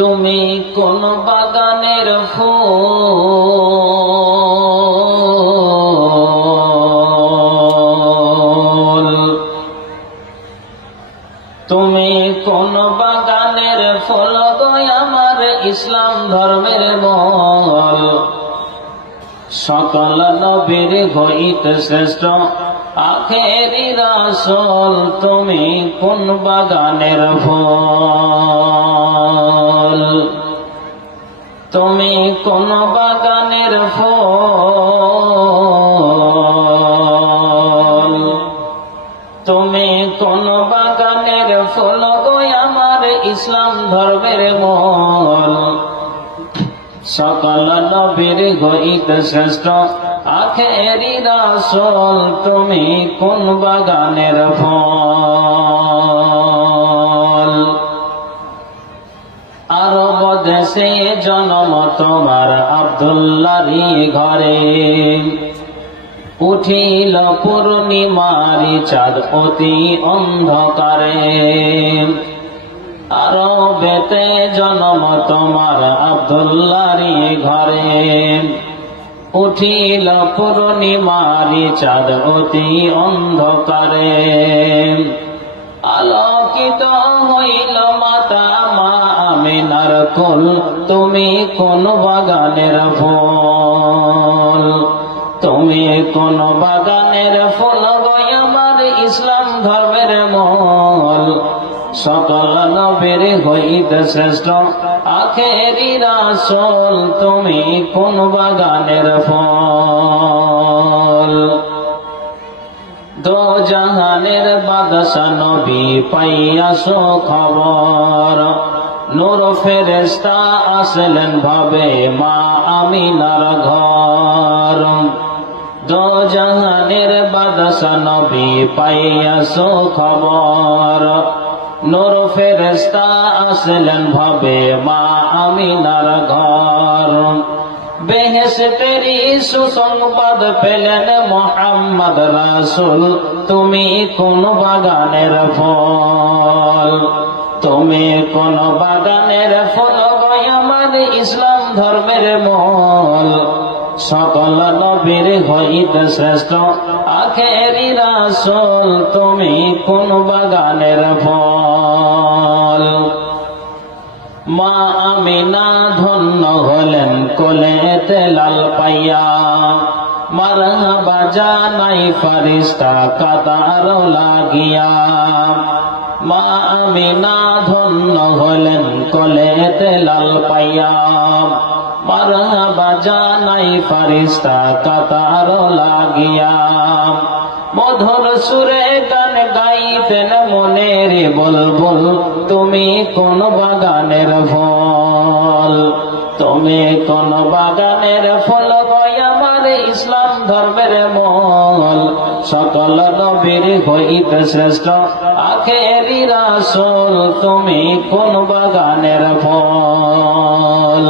তুমি কোন বাগানের ফুল, তুমি কোন বাগানের ফুল গো আমার ইসলাম ধর্মের মূল। সকল নবীর হইতে শ্রেষ্ঠ আখেরি রাসূল, তুমি কোন বাগানের ফুল, তুমি কোন বাগানের ফুল, তুমি কোন বাগানের ফুল গো আমার ইসলাম ধর্মের মূল। সকল নবীর হইতে শ্রেষ্ঠ আখেরি রাসূল, তুমি কোন বাগানের ফুল। আরব দেশে জন্ম তোমার আব্দুল্লাহরই ঘরে, উঠিল পূর্ণিমারি চাঁদ অতি অন্ধকারে। আরবেতে জন্ম তোমার আব্দুল্লাহরই ঘরে, উঠিল পূর্ণিমারি চাঁদ অতি অন্ধকারে। আলোকিত হইল মাতা মা আমিনার কোল, তুমি কোন বাগানের ফুল, তুমি কোন বাগানের ফুল গো আমার ইসলাম ধর্মের মূল। সকল নবীর হইতে শ্রেষ্ঠ আখেরি রাসূল, তুমি কোন বাগানের ফুল। দো জাহানের বাদশা নবী পাইয়াছো খবর, নূর ফেরেশতা আসলেন ভাবে মা আমিনার ঘর। দো জাহানের বাদশা নবী পাইয়াছো খবর, নূর ফেরেশতা আসলেন ভাবে মা আমিনার ঘর। বেহেশতেরি সুসংবাদ পেলেন মুহাম্মদ রাসূল, তুমি কোন বাগানের ফুল, তুমি কোন বাগানের ফুল গো আমার ইসলাম ধর্মের মূল। সকল নবীর হইতে শ্রেষ্ঠ আখেরি রাসূল, তুমি কোন বাগানের ফুল। মা আমিনা ধন্য হলেন কোলেতে লাল পাইয়া, মারহাবা জানাই ফারিস্তা কাতার লাগিয়া। মা আমিনা ধন্য হলেন কোলেতে লাল পাইয়া, মারহাবা জানাই ফারিস্তা কাতার লাগিয়া। মধুর সুরে গান গাইতেন মনের বুলবুল, তুমি কোন বাগানের ফুল, তুমি কোন বাগানের ফুল গো আমার ইসলাম ধর্মের মূল। সকল নবীর হইতে শ্রেষ্ঠ আখেরি রাসূল, তুমি কোন বাগানের ফুল।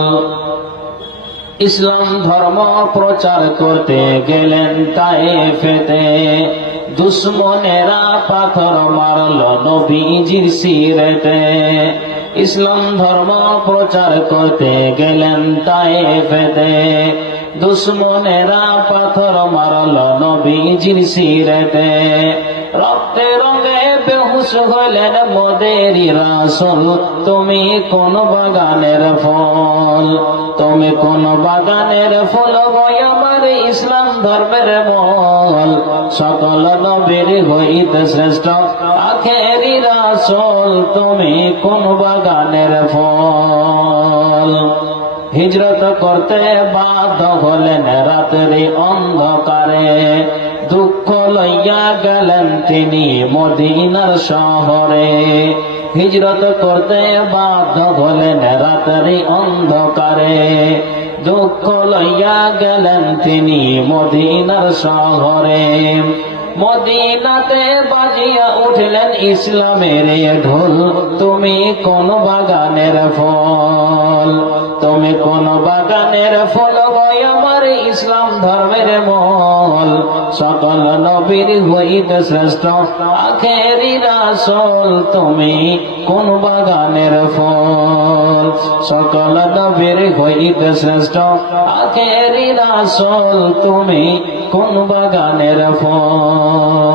ইসলাম ধর্ম প্রচার করতে গেলেন তায়েফেতে, দুশ্মনেরা পাথর মারল নবীজির শিরেতে। ইসলাম ধর্ম প্রচার করতে গেলেন তায়েফেতে, দুশ্মনেরা পাথর মারল নবীজির শিরেতে। রক্তে রঙে বেহুশ হলেন মোদেরই রাসূল, তুমি কোন বাগানের ফুল, তুমি কোন বাগানের ফুল গো আমার ইসলাম ধর্মের মূল। সকল নবীর হইতে শ্রেষ্ঠ আখেরি রাসূল, তুমি কোন বাগানের ফুল। হিজরত করতে বাধ্য হলেন রাত্রি অন্ধকারে, দুঃখ লইয়া গেলেন তিনি মদিনার শহরে। হিজরত করতে বাধ্য হলেন রাত্রি অন্ধকারে, দুঃখ লইয়া গেলেন তিনি মদিনার শহরে। মদিনাতে বাজিয়া উঠলেন ইসলামের ঢোল, তুমি কোন বাগানের ফুল, তুমি কোন বাগানের ফল গো আমার ইসলাম ধর্মের মূল সকল নবীর হইতে শ্রেষ্ঠ আখেরি রাসূল তুমি কোন বাগানের ফল সকল নবীর হইতে শ্রেষ্ঠ আখেরি রাসূল তুমি কোন বাগানের ফল